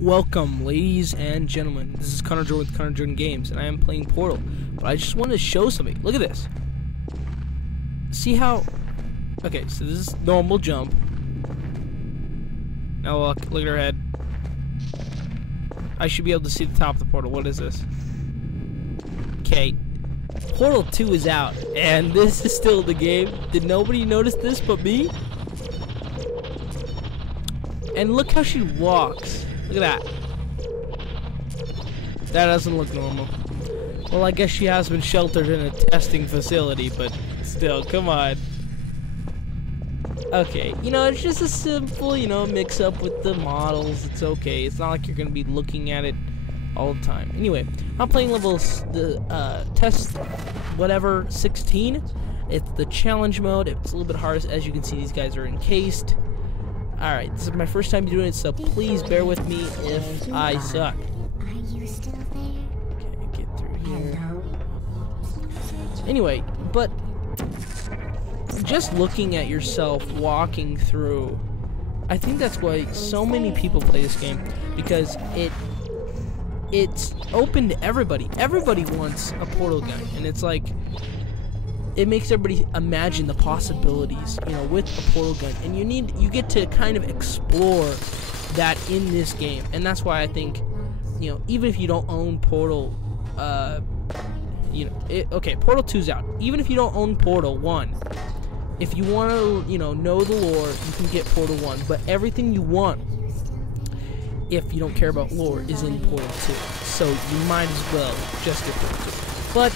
Welcome, ladies and gentlemen. This is Connor Jordan with Connor Jordan Games, and I am playing Portal. But I just wanted to show something. Look at this. See how... Okay, so this is normal jump. Now look at her head. I should be able to see the top of the portal. What is this? Okay. Portal 2 is out, and this is still the game. Did nobody notice this but me? And look how she walks. Look at that. That doesn't look normal. Well, I guess she has been sheltered in a testing facility, but still, come on. Okay, it's just a simple, mix up with the models. It's okay. It's not like you're gonna be looking at it all the time. Anyway, I'm playing test whatever 16. It's the challenge mode. It's a little bit hard. As you can see, these guys are encased. Alright, this is my first time doing it, so please bear with me if I suck. Okay, get through here. Anyway, but just looking at yourself walking through, I think that's why so many people play this game, because it's open to everybody. Everybody wants a portal gun, and it's like, it makes everybody imagine the possibilities, with a portal gun, and you get to kind of explore that in this game. And that's why I think, even if you don't own Portal, okay, Portal 2's out. Even if you don't own Portal 1, if you want to, know the lore, you can get Portal 1. But everything you want, if you don't care about lore, is in Portal 2. So you might as well just get Portal 2. But,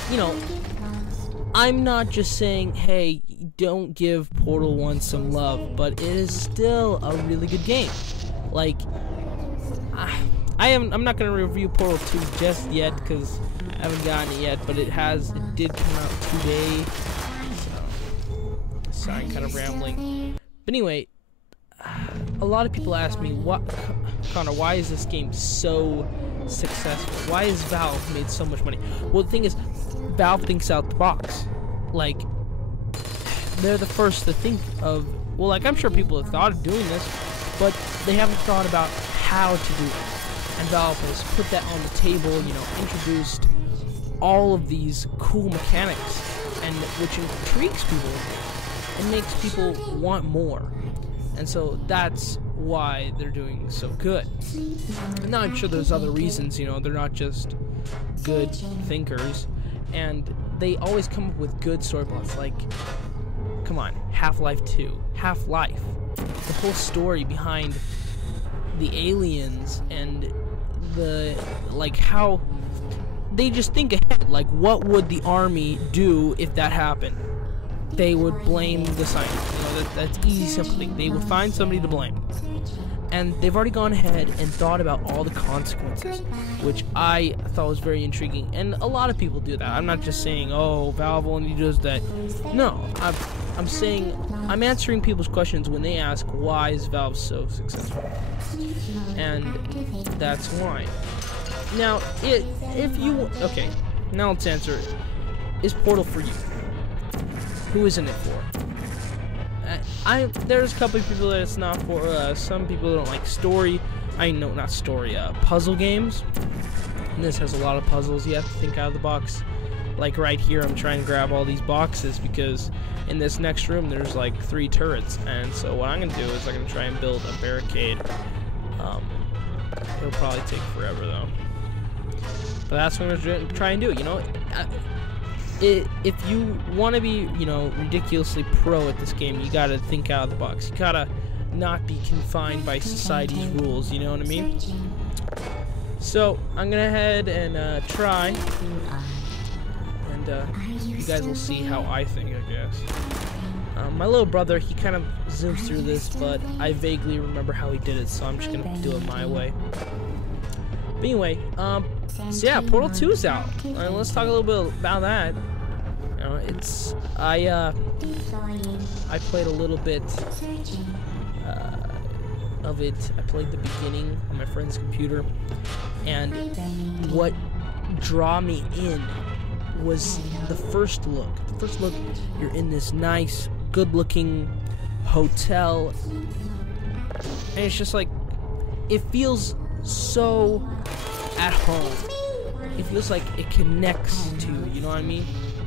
I'm not just saying, hey, don't give Portal 1 some love, but it is still a really good game. Like, I'm not gonna review Portal 2 just yet because I haven't gotten it yet, but it did come out today. So, sorry, kind of rambling. But anyway, a lot of people ask me, Connor, why is this game so successful? Why has Valve made so much money? Well, the thing is, Valve thinks out the box. Like, they're the first to think of, well, like, I'm sure people have thought of doing this, but they haven't thought about how to do it. And Valve has put that on the table, introduced all of these cool mechanics, and which intrigues people and makes people want more. And so that's why they're doing so good. Now, I'm sure there's other reasons, they're not just good thinkers. And they always come up with good story plots, like, come on, Half-Life 2, Half-Life. The whole story behind the aliens and how they just think ahead. Like, what would the army do if that happened? They would blame the scientists. That's easy, simple thing. They would find somebody to blame. And they've already gone ahead and thought about all the consequences, which I thought was very intriguing. And a lot of people do that. I'm not just saying, oh, Valve only does that. No, I'm saying, I'm answering people's questions when they ask, why is Valve so successful? And that's why. Now, okay, now let's answer it. Is Portal for you? Who isn't it for? There's a couple of people that it's not for. Some people don't like puzzle games. And this has a lot of puzzles. You have to think out of the box. Like right here, I'm trying to grab all these boxes because in this next room there's like 3 turrets. And so what I'm gonna do is I'm gonna try and build a barricade. It'll probably take forever though. But that's what I'm gonna try and do. If you want to be, ridiculously pro at this game, you gotta think out of the box. You gotta not be confined by society's rules, you know what I mean? So, I'm gonna head and try, and you guys will see how I think, I guess. My little brother, he kind of zooms through this, but I vaguely remember how he did it, so I'm just gonna do it my way. But anyway, so yeah, Portal 2 is out. Let's talk a little bit about that. I played a little bit of it. I played the beginning on my friend's computer, and what drew me in was the first look. The first look, you're in this nice, good-looking hotel, and it's just like, it feels so at home. It feels like it connects to you, you know what I mean?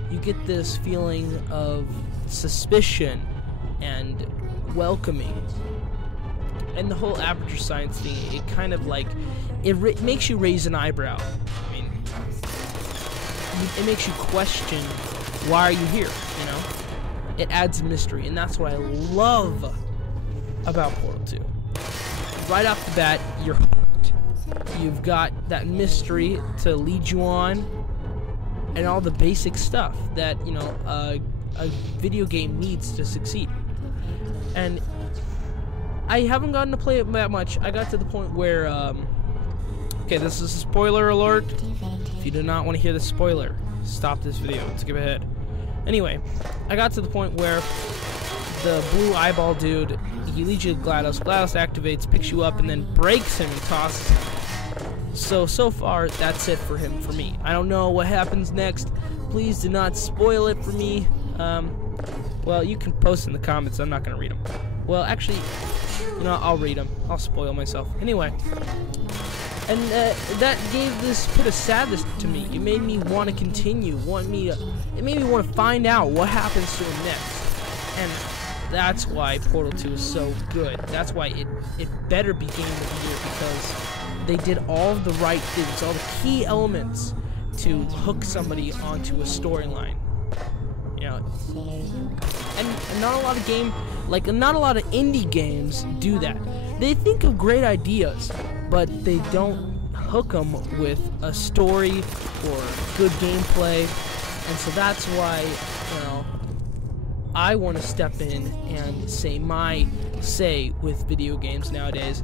You get this feeling of suspicion and welcoming. And the whole Aperture Science thing, it kind of like, it makes you raise an eyebrow. I mean, it makes you question, why are you here, you know? It adds mystery, and that's what I love about Portal 2. Right off the bat, you're hooked. You've got that mystery to lead you on, and all the basic stuff that, you know, a video game needs to succeed. And I haven't gotten to play it that much. I got to the point where, okay, this is a spoiler alert. If you do not want to hear the spoiler, stop this video. Skip ahead. Anyway, I got to the point where the blue eyeball dude, he leads you to GLaDOS. GLaDOS activates, picks you up, and then breaks him and tosses him. So far, that's it for him, for me. I don't know what happens next. Please do not spoil it for me. Well, you can post in the comments. I'm not going to read them. Well, actually, you know, I'll read them. I'll spoil myself. Anyway. And that put a sadness to me. It made me want to continue. It made me want to find out what happens to him next. And that's why Portal 2 is so good. That's why it better be Game of the Year, because they did all of the right things, all the key elements to hook somebody onto a storyline. You know, and not a lot of not a lot of indie games do that. They think of great ideas, but they don't hook them with a story or good gameplay, and so that's why, you know, I want to step in and say my say with video games nowadays.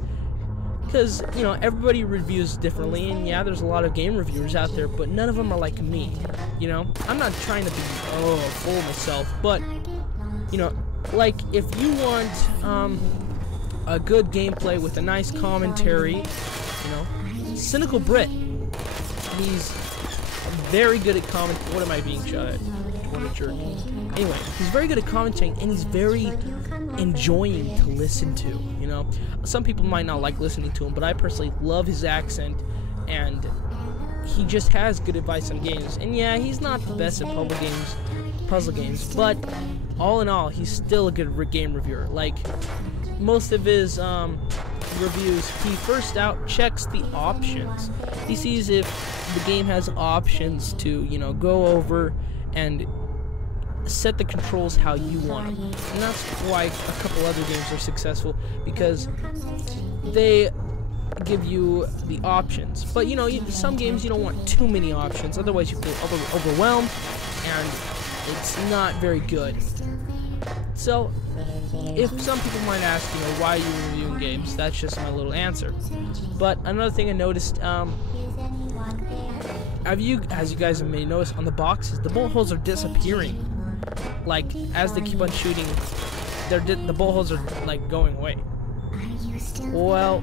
Because, you know, everybody reviews differently, and yeah, there's a lot of game reviewers out there, but none of them are like me, you know? I'm not trying to be, full of myself, but, you know, like, if you want, a good gameplay with a nice commentary, you know, Cynical Brit, he's very good at what am I being shot at? What a jerk. Anyway, he's very good at commentating, and he's very enjoying to listen to, you know. Some people might not like listening to him, but I personally love his accent, and he just has good advice on games. And yeah, he's not the best at puzzle games, but all in all, he's still a good game reviewer. Like, most of his reviews, he first out checks the options. He sees if the game has options to, you know, go over and set the controls how you want them. And that's why a couple other games are successful, because they give you the options. But, you know, some games you don't want too many options, otherwise you feel overwhelmed, and it's not very good. So, if some people might ask, you know, why are you reviewing games, that's just my little answer. But another thing I noticed, as you guys may notice on the boxes, the bullet holes are disappearing. Like, as they keep on shooting, the bullet holes are, like, going away. Well,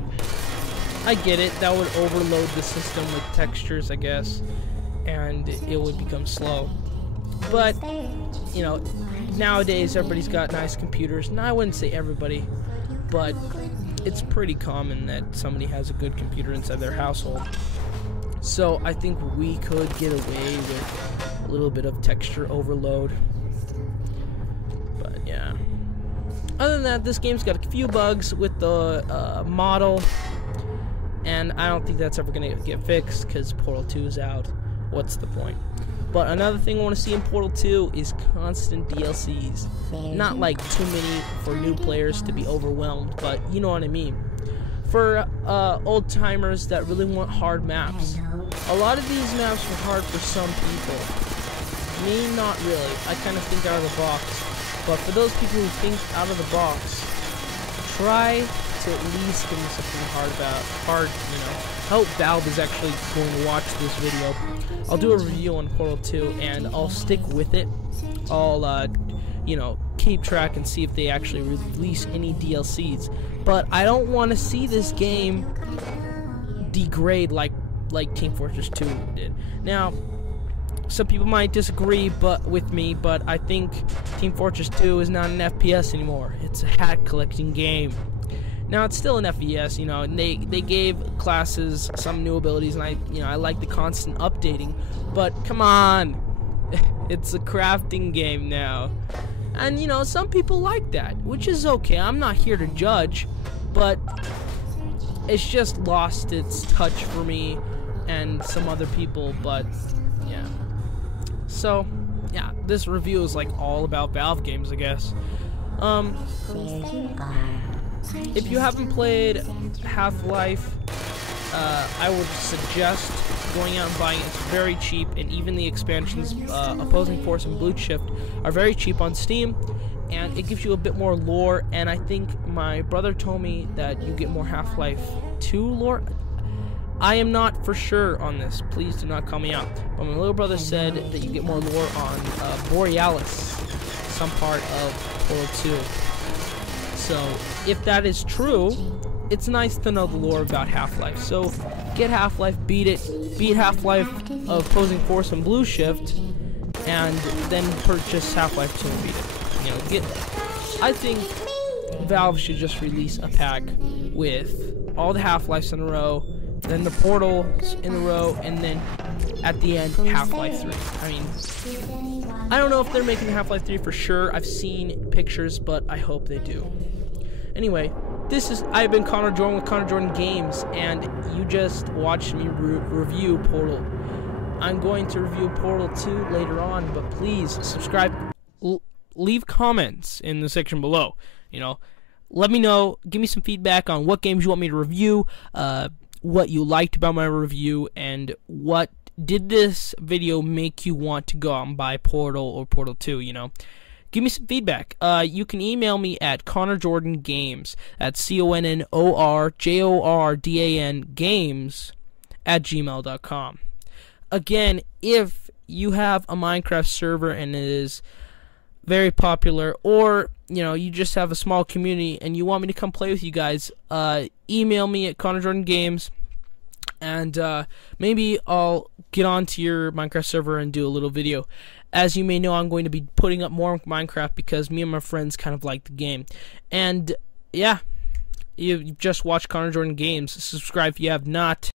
I get it. That would overload the system with textures, I guess, and it would become slow. But, you know, nowadays everybody's got nice computers. And I wouldn't say everybody, but it's pretty common that somebody has a good computer inside their household. So I think we could get away with a little bit of texture overload. But yeah. Other than that, this game's got a few bugs with the model, and I don't think that's ever going to get fixed because Portal 2 is out. What's the point? But another thing I want to see in Portal 2 is constant DLCs. Not like too many for new players to be overwhelmed, but you know what I mean. For old timers that really want hard maps. A lot of these maps are hard for some people. Me, not really. I kind of think out of the box. But for those people who think out of the box, try to at least give me something hard, you know. I hope Valve is actually going to watch this video. I'll do a review on Portal 2, and I'll stick with it. I'll, you know, keep track and see if they actually release any DLCs. But I don't want to see this game degrade like Team Fortress 2 did. Now, some people might disagree with me, but I think Team Fortress 2 is not an FPS anymore. It's a hat collecting game. Now it's still an FPS, you know, and they gave classes some new abilities, and I like the constant updating. But come on, it's a crafting game now, and you know, some people like that, which is okay. I'm not here to judge, but it's just lost its touch for me and some other people. But yeah, so yeah, this review is like all about Valve games, I guess. If you haven't played Half-Life, I would suggest going out and buying it. It's very cheap, and even the expansions, Opposing Force and Blue Shift, are very cheap on Steam, and it gives you a bit more lore. And I think my brother told me that you get more Half-Life 2 lore. I am not for sure on this. Please do not call me out. But my little brother said that you get more lore on Borealis, some part of Portal 2. So, if that is true, it's nice to know the lore about Half-Life. So, get Half-Life, beat it, beat Half-Life Opposing Force and Blue Shift, and then purchase Half-Life 2 and beat it. You know, I think Valve should just release a pack with all the Half-Lives in a row, then the Portals in a row, and then at the end, Half-Life 3. I mean, I don't know if they're making Half-Life 3 for sure. I've seen pictures, but I hope they do. Anyway, I've been Connor Jordan with Connor Jordan Games, and you just watched me review Portal. I'm going to review Portal 2 later on, but please subscribe, leave comments in the section below. You know, let me know, give me some feedback on what games you want me to review, what you liked about my review, and what did this video make you want to go out and buy Portal or Portal 2, you know. Give me some feedback. You can email me at ConnorJordanGames. That's ConnorJordan Games @gmail.com. Again, if you have a Minecraft server and it is very popular, or you know, you just have a small community and you want me to come play with you guys, email me at ConnorJordanGames, and maybe I'll get onto your Minecraft server and do a little video. As you may know, I'm going to be putting up more Minecraft because me and my friends kind of like the game. And yeah, you've just watched Connor Jordan Games. Subscribe if you have not.